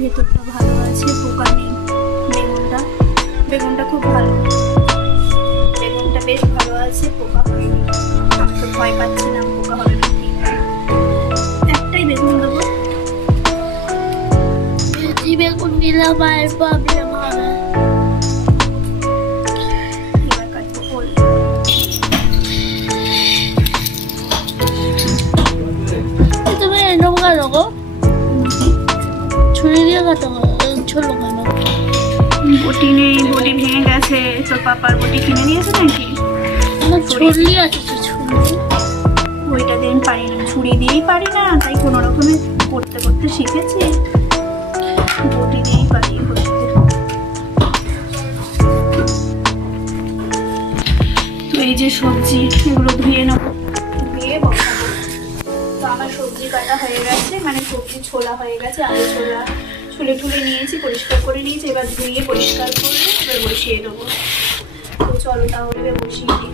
ভেতরটা ভালো আছে, পোকা নেই। বেগুনটা খুব ভালো, বেগুনটা বেশ ভালো আছে, পোকা হয়নি। আমি তো ভয় পাচ্ছি না পোকা হবে নাকি। একটাই বেগুন দেবো, বেগুন দিলে আমার প্রবলেম হবে। এবার কাটবো ফুল। তুমি এরকম কাটো গো, ছুরি দিয়ে কাটো, ছোলো কেন? বটি নেই, বটি ভেঙে গেছে। তোর পাপার বটি কিনে নিয়েছে নাকি? ছুরি আছে, ছুরি ওইটা দিয়ে পারি না, ছুরি দিয়েই পারি না, তাই কোনো রকমে করতে করতে শিখেছি। বটি দিয়েই পারি করতে। তো এই যে সবজি, এগুলো ধুয়ে নেবো, ধুয়ে বসাবো। তো আমার সবজি কাটা হয়ে গেছে, মানে সবজি ছোলা হয়ে গেছে। আলু ছোলা ছুলে টুলে নিয়েছি, পরিষ্কার করে নিয়েছি। এবার ধুয়ে পরিষ্কার করে এবার বসিয়ে দেবো। তো চলো তাহলে বসিয়ে দিই।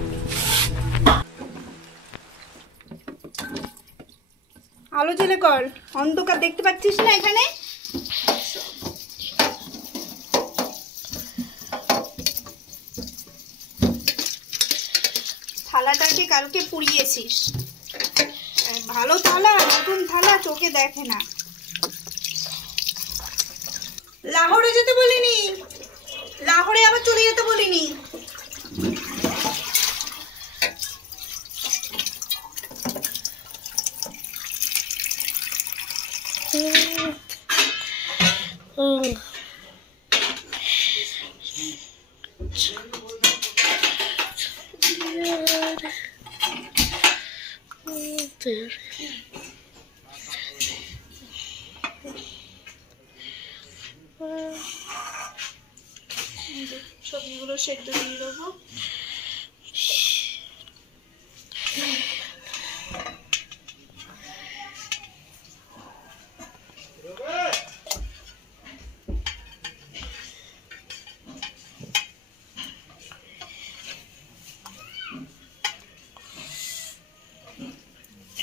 আলো জ্বলে কর, অন্ধকার দেখতে পাচ্ছিস না এখানে? থালাটাকে কালকে পুড়িয়েছিস, ভালো থালা, নতুন থালা, চোখে দেখে না। লাহোরে যেতে বলিনি, লাহোরে আবার চলে যেতে বলিনি। সবজিগুলো সেদ্ধ দিয়ে দেবো।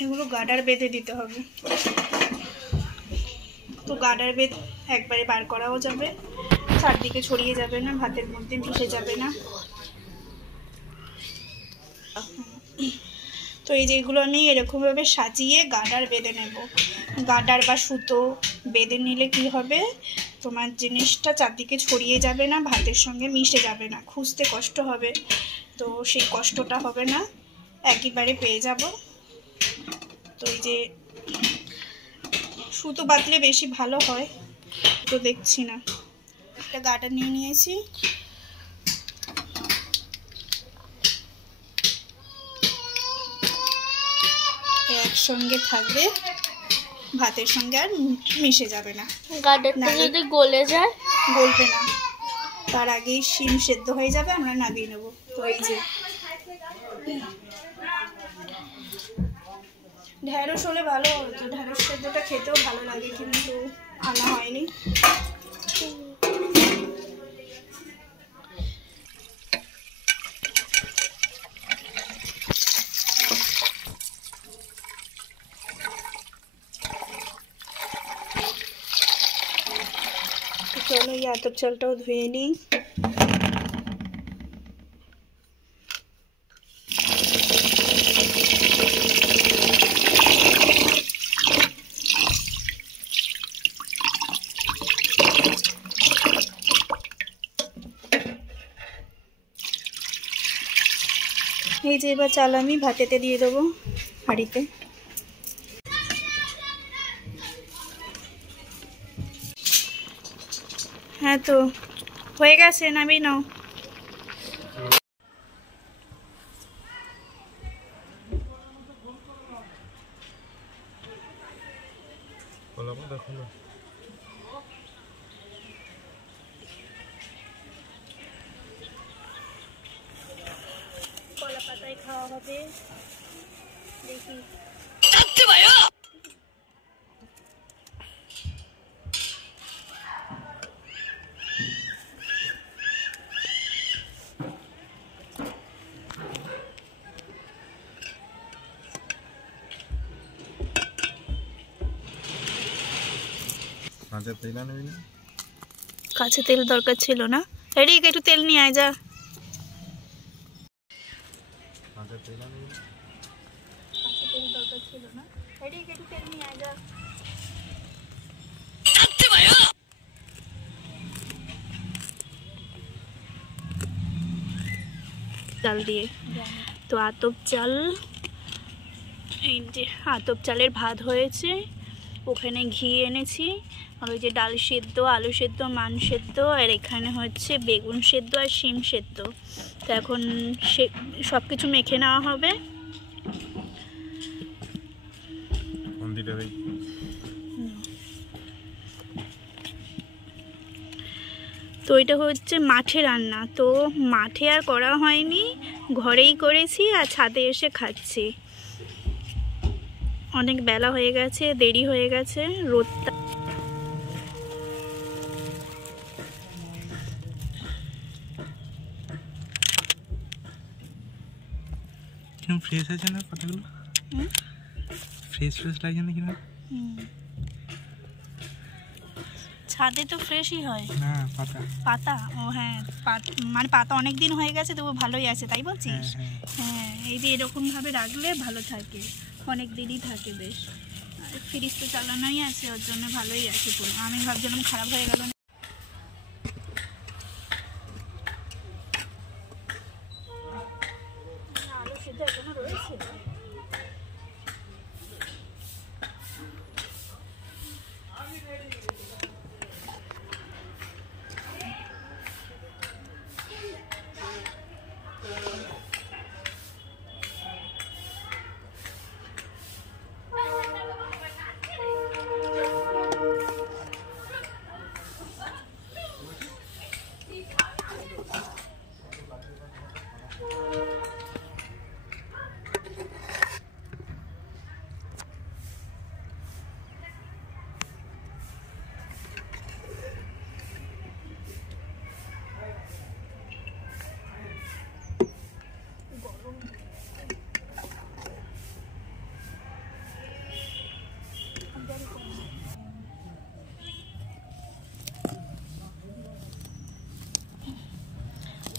এগুলো গার্ডার বেঁধে দিতে হবে। তো গার্ডার বেঁধে একবারে বার করাও যাবে, চারদিকে ছড়িয়ে যাবে না, ভাতের মধ্যে মিশে যাবে না। তো এই যেগুলো আমি এরকমভাবে সাজিয়ে গার্ডার বেঁধে নেব। গার্ডার বা সুতো বেঁধে নিলে কি হবে, তোমার জিনিসটা চারদিকে ছড়িয়ে যাবে না, ভাতের সঙ্গে মিশে যাবে না, খুঁজতে কষ্ট হবে। তো সেই কষ্টটা হবে না, একেবারে পেয়ে যাব। তো এই যে সুতো বাঁধলে বেশি ভালো হয়, তো দেখছি না। একটা গার্ডার নিয়ে নিয়েছি, একসঙ্গে থাকবে, ভাতের সঙ্গে আর মিশে যাবে না। গার্ডারটা যদি গলে যায়? গলবে না, তার আগেই শিম সেদ্ধ হয়ে যাবে, আমরা নামিয়ে নেব। তো এই যে ঢেঁড়স হলে ভালো হতো, ঢেঁড়স সেদ্ধটা খেতেও ভালো লাগে, কিন্তু আনা হয়নি। চলো এই আতর চালটাও ধুয়ে নিই। এই যে এবার চাল আমি ভাতেতে দিয়ে দেবো, হাঁড়িতে। হ্যাঁ তো হয়ে গেছে, নামিয়ে নাও। কলা পাতায় খাওয়া হবে, দেখি। কাঁচা তেল আনবি না? কাছে তেল দরকার ছিল না। এদিকে একটু তেল নিয়ে আয় যা। কাঁচা তেল আনবি না? কাছে তেল দরকার ছিল না। এদিকে একটু তেল নিয়ে আয় যা। চাল দিয়ে তো আতপ চাল, এই যে আতপ চালের ভাত হয়েছে, ওখানে ঘি এনেছি, আর ওই যে ডাল সেদ্ধ, আলু সেদ্ধ, মান সেদ্ধ, আর এখানে হচ্ছে বেগুন সেদ্ধ আর শিম সেদ্ধ। তো এখন সব কিছু মেখে নেওয়া হবে। তো এটা হচ্ছে মাঠে রান্না, তো মাঠে আর করা হয়নি, ঘরেই করেছি আর ছাদে এসে খাচ্ছি। অনেক বেলা হয়ে গেছে, দেরি হয়ে গেছে, রোদটা ফ্রেশ আছে না পাতাগুলো? ফ্রেশ লাগছে না কিনা? ছাদে তো ফ্রেশই হয় না, পাতা পাতা। ও হ্যাঁ, মানে পাতা অনেক দিন হয়ে গেছে, তবু ভালোই আছে, তাই বলছিস? হ্যাঁ, এই যে এরকমভাবে রাখলে ভালো থাকে, অনেক দিনই থাকে বেশ। আর ফ্রিজ তো চালানোই আছে, ওর জন্য ভালোই আছে পুরো। আমি ভাবছিলাম খারাপ হয়ে গেল। আলু সিদ্ধ এখনো রয়েছে।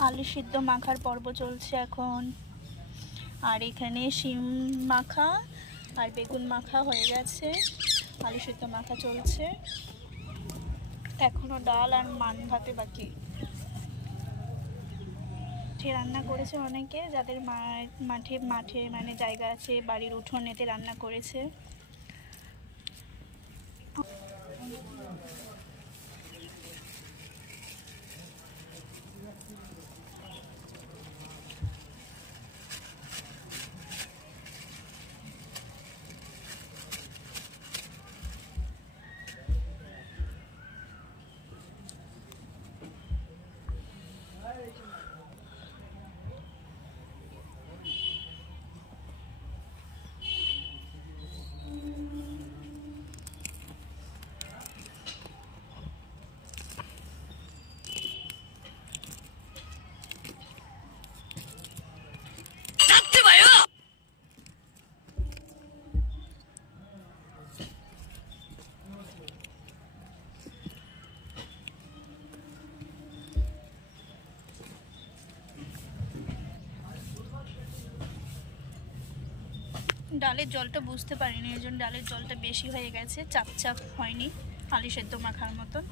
আলু সিদ্ধ মাখার পর্ব চলছে এখন, আর এখানে শিম মাখা আর বেগুন মাখা হয়ে গেছে, আলু সিদ্ধ মাখা চলছে, এখনো ডাল আর মান ভাতে বাকি। রান্না করেছে অনেকে, যাদের মাঠে মানে জায়গা আছে, বাড়ির উঠোনেতে রান্না করেছে। ডালের জলটা বুঝতে পারিনি, এই জন্য ডালের জলটা বেশি হয়ে গেছে, চাপ চাপ হয়নি, আলু সেদ্ধ মাখার মতন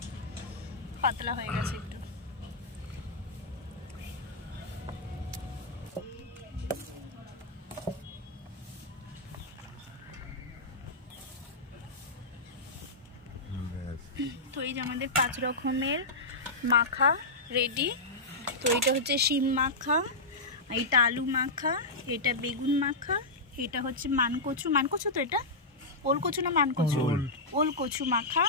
পাতলা হয়ে গেছে একটু। তো এই যে আমাদের 5 রকমের মাখা রেডি। তো এটা হচ্ছে শিম মাখা, এটা আলু মাখা, এটা বেগুন মাখা, এটা হচ্ছে মানকচু, তো এটা ওলকচু না মানকচু, ওলকচু মাখা,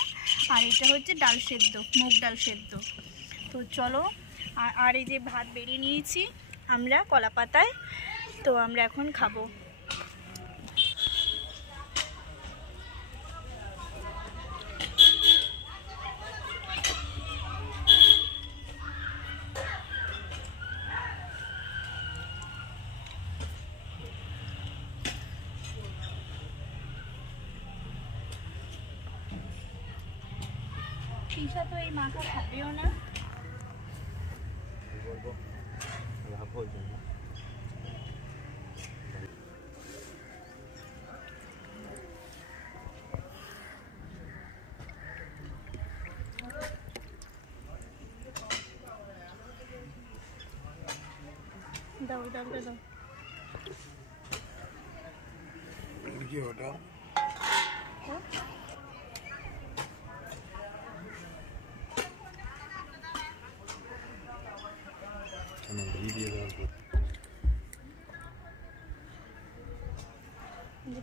আর এটা হচ্ছে ডাল সেদ্ধ, মুগ ডাল সেদ্ধ। তো চলো, আর এই যে ভাত বেরিয়ে নিয়েছি আমরা কলা পাতায়, তো আমরা এখন খাবো। তৃষা তো এই মাখা খাবেও না। দাও ডালটা দাও।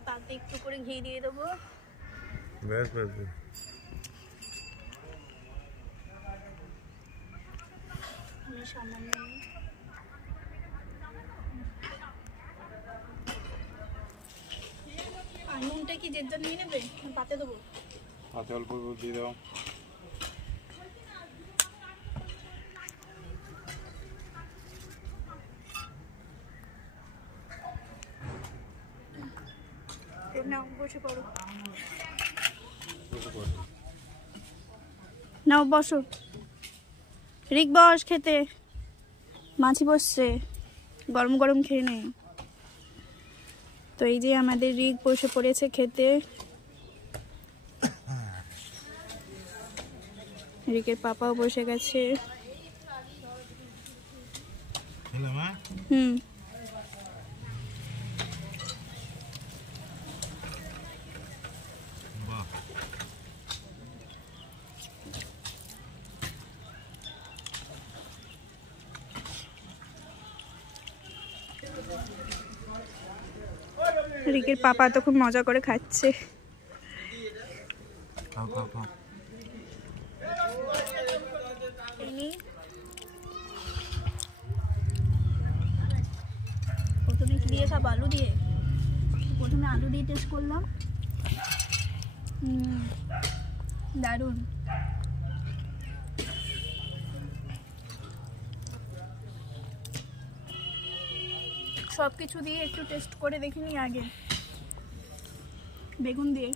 পাতে একটু করে ঘি দিয়ে দেবো। আমি সামান্য আর নুনটা কি যে নিয়ে নেবে, পাতে দেবো? পাতে অল্প দিয়ে দাও। নাও বসে পড়ো, নাও বসো। রিক বস খেতে, মাছি বসছে, গরম গরম খেয়ে নে। তো এই যে আমাদের রিক বসে পড়েছে খেতে। রিকের পাপাও বসে গেছে। হুম, রিকের পাপা তো খুব মজা করে খাচ্ছে। প্রথমে কি দিয়ে খাবো? আলু দিয়ে। প্রথমে আলু দিয়ে টেস্ট করলাম, দারুণ। সব কিছু দিয়ে একটু টেস্ট করে দেখিনি আগে, বেগুন দিয়ে।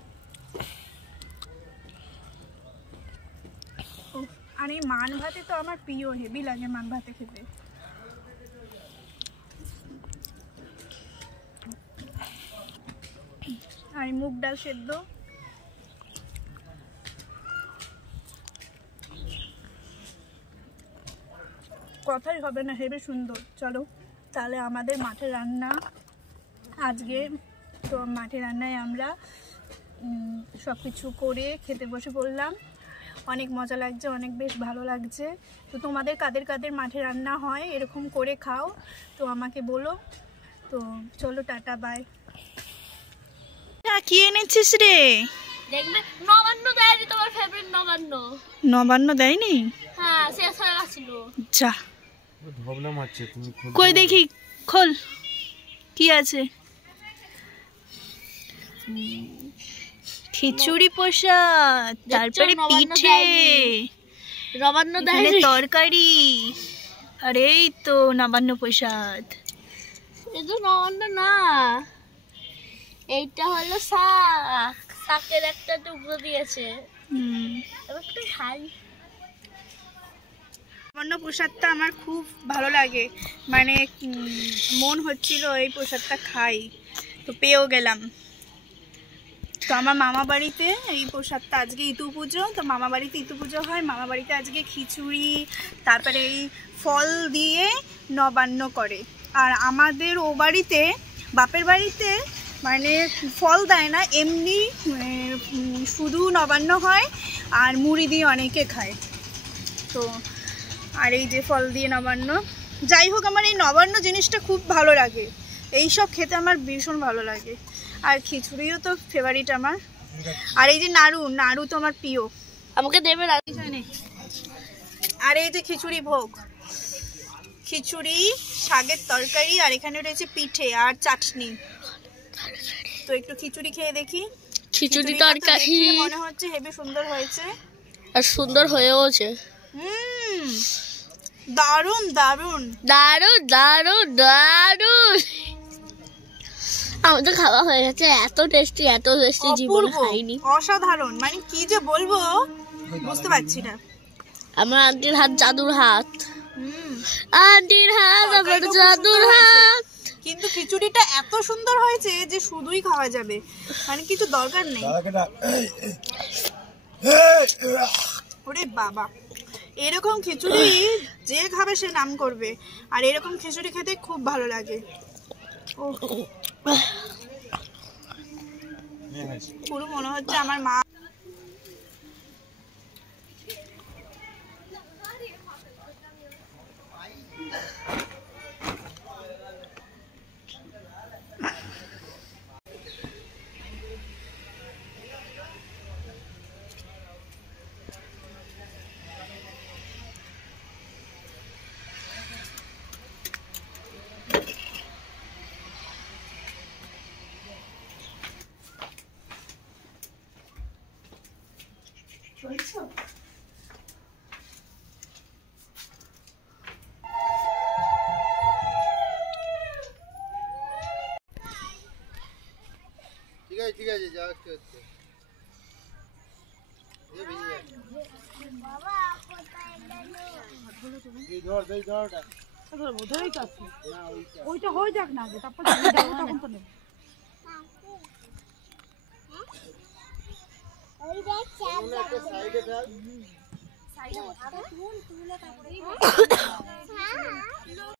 ও, আর এই মান ভাতে তো আমার প্রিয়, হেভি লাগে মান ভাতে খেতে। আর মুগ ডাল সেদ্ধ, কথাই হবে না, হেবি সুন্দর। চলো তাহলে আমাদের মাঠে রান্না আজকে। তো মাঠে রান্নায় আমরা সব কিছু করে খেতে বসে পড়লাম। অনেক মজা লাগছে, অনেক বেশ ভালো লাগছে। তো তোমাদের কাদের কাদের মাঠে রান্না হয় এরকম করে খাও তো আমাকে বলো। তো চলো টাটা বাই। কি এনেছিস রে? দেখবে নবান্ন দেয়নি, তোমার ফেভারিট নবান্ন। নবান্ন দেয়নি? হ্যাঁ, শেষ হয়ে গেছিল। যা, প্রবলেম আছে, তুমি কই দেখি, খোল কি আছে। খিচুড়ি প্রসাদ, তারপরে পিঠে, নবান্ন এখানে দেয়নি, তরকারি। আর এই তো নবান্ন প্রসাদ। এই তো নবান্ন না, এইটা হলো শাক, শাকের একটা টুকরো দিয়েছে। এবার একটু খাই। নবান্ন প্রসাদটা আমার খুব ভালো লাগে, মানে মন হচ্ছিল এই প্রসাদটা খাই, তো পেয়েও গেলাম। তো আমার মামা বাড়িতে এই প্রসাদটা, আজকে ইতু পুজো, তো মামা বাড়িতে ইতু পুজো হয়। মামা বাড়িতে আজকে খিচুড়ি, তারপরে এই ফল দিয়ে নবান্ন করে। আর আমাদের ও বাড়িতে, বাপের বাড়িতে মানে ফল দেয় না, এমনি শুধু নবান্ন হয় আর মুড়ি দিয়ে অনেকে খায়। তো আর এই যে ফল দিয়ে নবান্ন, যাই হোক আমার এই নবান্ন জিনিসটা খুব ভালো লাগে, এই সব খেতে আমার ভীষণ ভালো লাগে। আর খিচুড়িও তো ফেভারিট আমার। আর এই যে নাড়ু, নাড়ু তো আমার প্রিয়। আমাকে দেবে? আর এই যে খিচুড়ি ভোগ, খিচুড়ি, শাকের তরকারি, আর এখানে রয়েছে পিঠে আর চাটনি। তো একটু খিচুড়ি খেয়ে দেখি। খিচুড়ি তরকারি মনে হচ্ছে হেবি সুন্দর হয়েছে, আর সুন্দর হয়েওছে। দারুণ দারুণ দারুণ দারুণ দারুণ। আমাদের খাওয়া হয়ে গেছে, এত টেস্টি জীবনে খাইনি। অসাধারণ, মানে কি যে বলবো বুঝতে পারছি না। আমার আন্টির হাত জাদুর হাত, আন্টির হাত আমার জাদুর হাত। কিন্তু খিচুড়িটা এত সুন্দর হয়েছে যে শুধুই খাওয়া যাবে, মানে কিছু দরকার নেই। ওরে বাবা, এরকম খিচুড়ি যে খাবে সে নাম করবে। আর এরকম খিচুড়ি খেতে খুব ভালো লাগে। ও পুরো মনে হচ্ছে আমার মা। ঠিক আছে যা হচ্ছে হচ্ছে। ওইটা হয়ে যাক না, তারপর তখন তো নেব। সাইডে থাক।